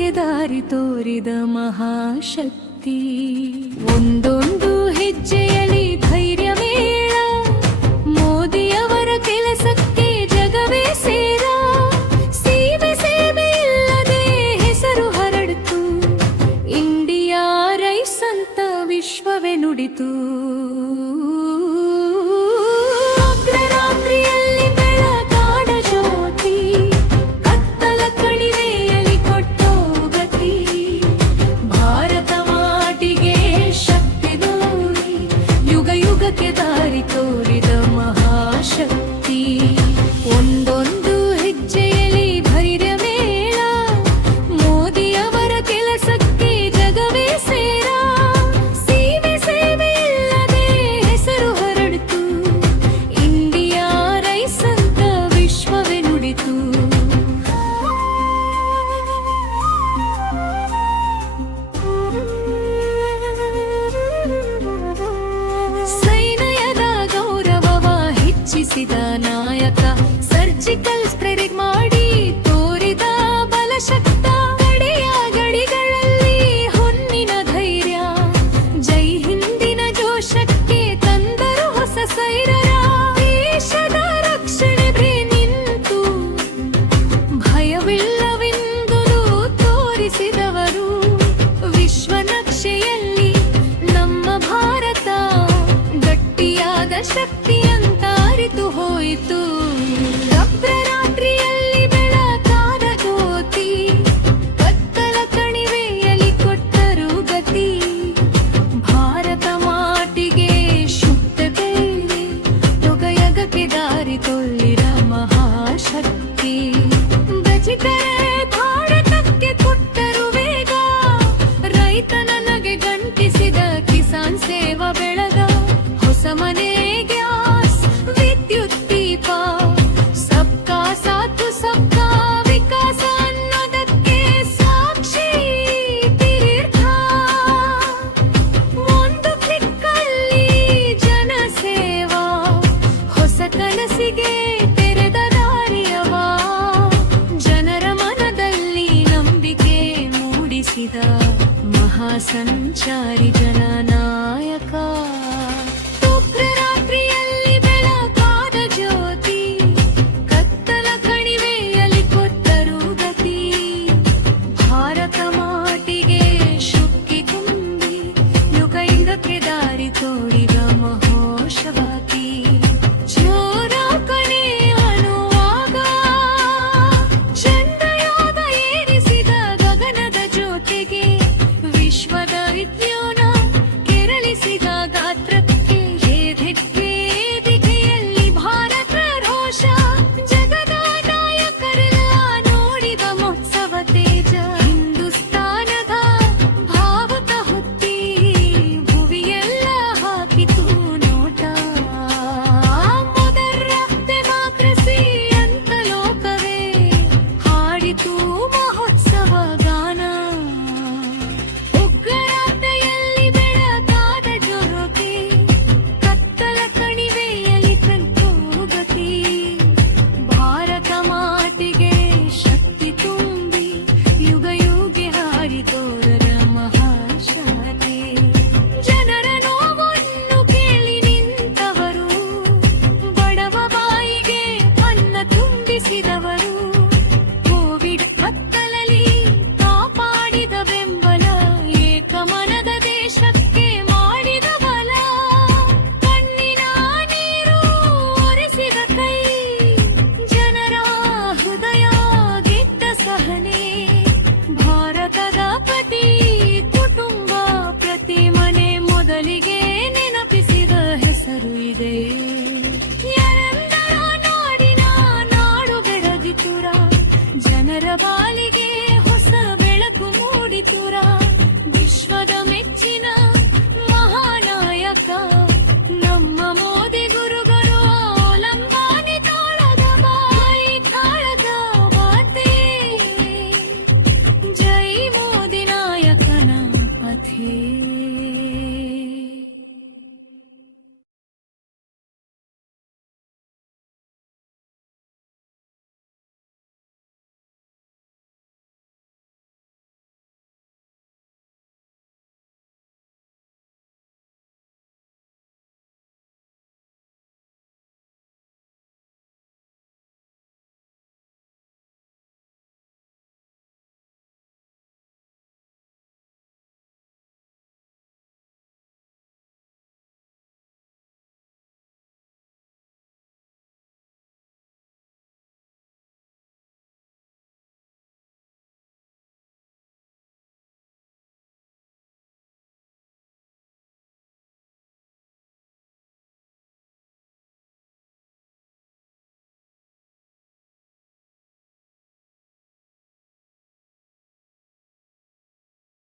ಯುಗಕ್ಕೆ ದಾರಿ ತೋರಿದ ಮಹಾಶಕ್ತಿ. ಒಂದೊಂದು ಹೆಜ್ಜೆಯಲ್ಲಿ ಧೈರ್ಯ ಮೇಳ, ಮೋದಿಯವರ ಕೆಲಸಕ್ಕೆ ಜಗವೇ ಸೇರ. ಸೀಮೆ ಸೇಮೆ ಇಲ್ಲದೆ ಹೆಸರು ಹರಡಿತು, ಇಂಡಿಯಾ ರೈಸ್ ಅಂತ ವಿಶ್ವವೇ ನುಡಿತು. ಯುಗಕ್ಕೆ ದಾರಿ ತೋರಿದ ಮಹಾಶಕ್ತಿ. ಒಂದೊಂದು ಹೆಜ್ಜೆಯಲ್ಲಿ ಧೈರ್ಯ ಮೇಳ, ಮೋದಿಯವರ ಕೆಲಸಕ್ಕೆ ಜಗವೇ ಸೇರ. ಸೀಮೆ ಸೇವೆ ಇಲ್ಲದೆ ಹೆಸರು ಹರಡಿತು, ಇಂಡಿಯಾ ರೈಸ್ ಅಂತ ವಿಶ್ವವೇ ನುಡಿತು. ನಾಯಕ ಸರ್ಜಿಕಲ್ ಸ್ಪ್ರೇಡ್ ಮಾಡಿ ತೋರಿದ ಬಲಶಕ್ತ. ಕಡೆಯ ಗಡಿಗಳಲ್ಲಿ ಹೊನ್ನಿನ ಧೈರ್ಯ, ಜೈ ಹಿಂದಿನ ಜೋಶಕ್ಕೆ ತಂದರು ಹೊಸ ಸೈರರ. ದೇಶದ ರಕ್ಷಣೆಗೆ ನಿಂತು ಭಯವಿಲ್ಲವೆಂದು ತೋರಿಸಿದವರು. ವಿಶ್ವ ನಕ್ಷೆಯಲ್ಲಿ ನಮ್ಮ ಭಾರತ ಗಟ್ಟಿಯಾದ ಶಕ್ತಿಯಂತ ಹೋಯಿತು. ರಾತ್ರಿಯಲ್ಲಿ ಬೆಳಕಾದ ಜ್ಯೋತಿ, ಕತ್ತಲ ಕಣಿವೆಯಲ್ಲಿ ಕೊಟ್ಟರು ಗತಿ. ಭಾರತ ಮಾಟಿಗೆ ಶುದ್ಧ ಬೇಳೆ, ತೊಗಯಗಕ್ಕೆ ದಾರಿ ತೋರಿದ ಮಹಾಶಕ್ತಿ. ಗಜಿಕರೇ ಭಾರತಕ್ಕೆ ಕೊಟ್ಟರು ವೇಗ, ರೈತ ನನಗೆ ಗಂಟಿಸಿದ ಕಿಸಾನ್ ಸೇವಾ ಬೆಳಗ. ಹೊಸ ಮನೆ ಗ್ಯಾಸ್, ವಿದ್ಯುತ್ ದೀಪ, ಸಬ್ಕಾ ಸಾಥ್ ಸಬ್ಕಾ ವಿಕಾಸ ಅನ್ನೋದಕ್ಕೆ ಸಾಕ್ಷಿ ತೀರ್ಥ. ಒಂದು ಕ್ಲಿಕ್ಕಲ್ಲಿ ಜನ ಸೇವಾ, ಹೊಸ ಕನಸಿಗೆ ತೆರೆದ ದಾರಿಯವ. ಜನರ ಮನದಲ್ಲಿ ನಂಬಿಕೆ ಮೂಡಿಸಿದ ಮಹಾಸಂಚಾರಿ ಜನನಾಯಕ.